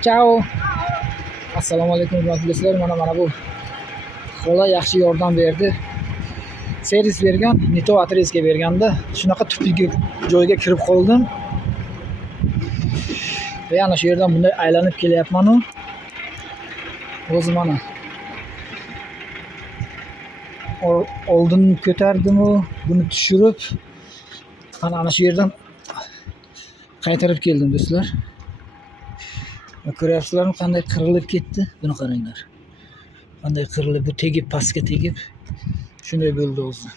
Ciao. Assalomu alaykum hurmatli do'stlar. Mana bu xola yaxshi yordam berdi. Servis bergan, ne to adresga berganda, shunaqa tupik joyga kirib qoldim. Va yana shu yerdan bunday aylanib kelyapman-u. O'zi mana oldin ko'tardim-u, buni tushirib, ana shu yerdan qaytarib keldim do'stlar. Ko'ryapsizlarmi qanday qirilib ketdi? Buni qaranglar. Qanday qirilib, bu tegib pastga tegib shunday bo'ldi o'zi.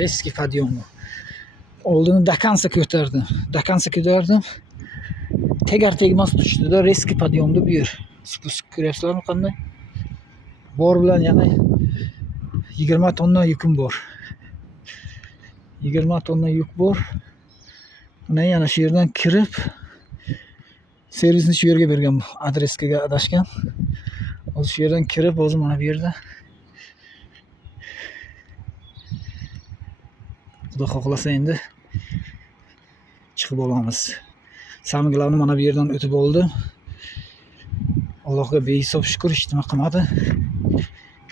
Резкий подъем. Oldini dakansa ko'tardim. Tegar tegmas tushdi-da, резкий подъемda bu yer. Spust ko'ryapsizlarmi qanday? Bor bilan yana 20 tonna yukim bor. 20 tonna yuk bor. Buni yana shu yerdan kirib servisni shu yerga bergan, adreskaga adashgan. O'zi shu yerdan kirib, o'zi mana bu yerda. Xudo xohlasa endi chiqib olamiz. Samglarni mana bu yerdan o'tib oldim. Allohga behisob shukr, hech nima qilmadi.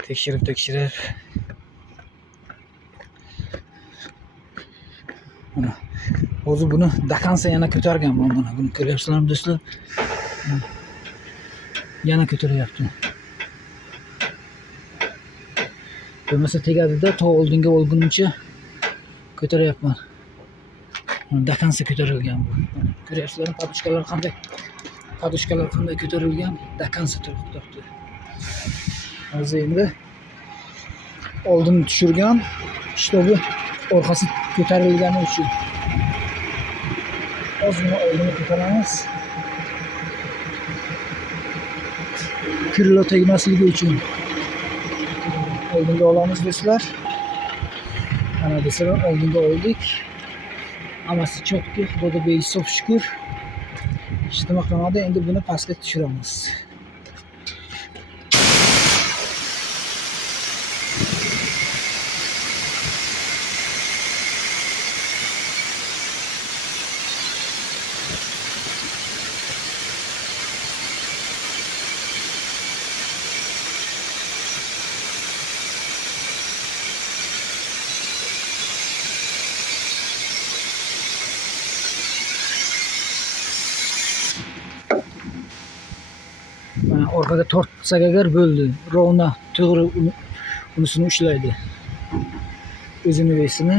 Tekshirib mana o'zi buni dakansa yana ko'targanman mana. Buni ko'ryapsizlarmi do'stlar? Yana ko'taryapti. Bo'lmasa tegadi-da, to oldinga olgunimcha ko'taryapman. Dakansa ko'tarilgan bu. Ko'ryapsizlarmi padushkalar qanday ko'tarilgan? Dakansa turibdi. Hozir endi oldin tushirgan, shtobi orqasi ko'tarilgani uchun ozgina oldini ko'taramiz. Krilo tegmasligi uchun oldinga olamiz do'stlar. Mana do'stlar, oldinga oldik. Hammasi chotki, Xudoga behisob shukr. Hech nima qilmadi. Endi buni pastga tushiramiz. Orqaga tortsak agar bo'ldi. Rovna to'g'ri unisini ushlaydi. O'zini vesini.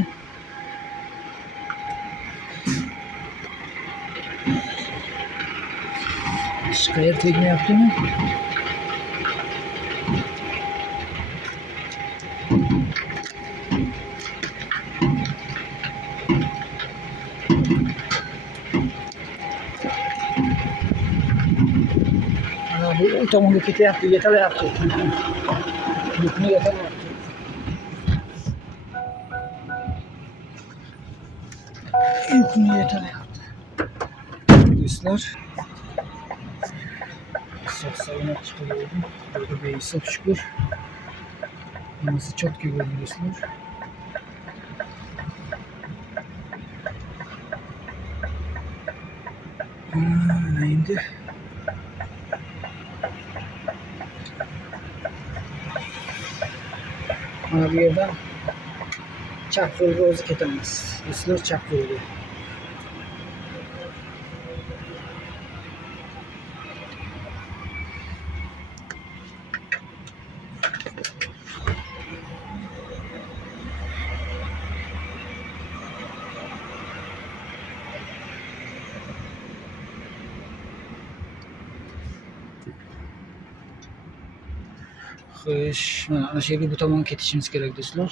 Hech qayer tegmayaptimi? Bu tomonga ketyapti, yetalayapti. Yukni yetalayapti. Do'stlar, sog'lig'ini chiqib oldim. Xudoga behisob shukr. Hammasi chotki bo'ldi do'stlar. Endi mana bu yerdan chap qo'lga o'zi ketamiz. Do'stlar, chap qo'lga. Xo'sh, mana shu yerga bu tomonga ketishimiz kerak do'stlar.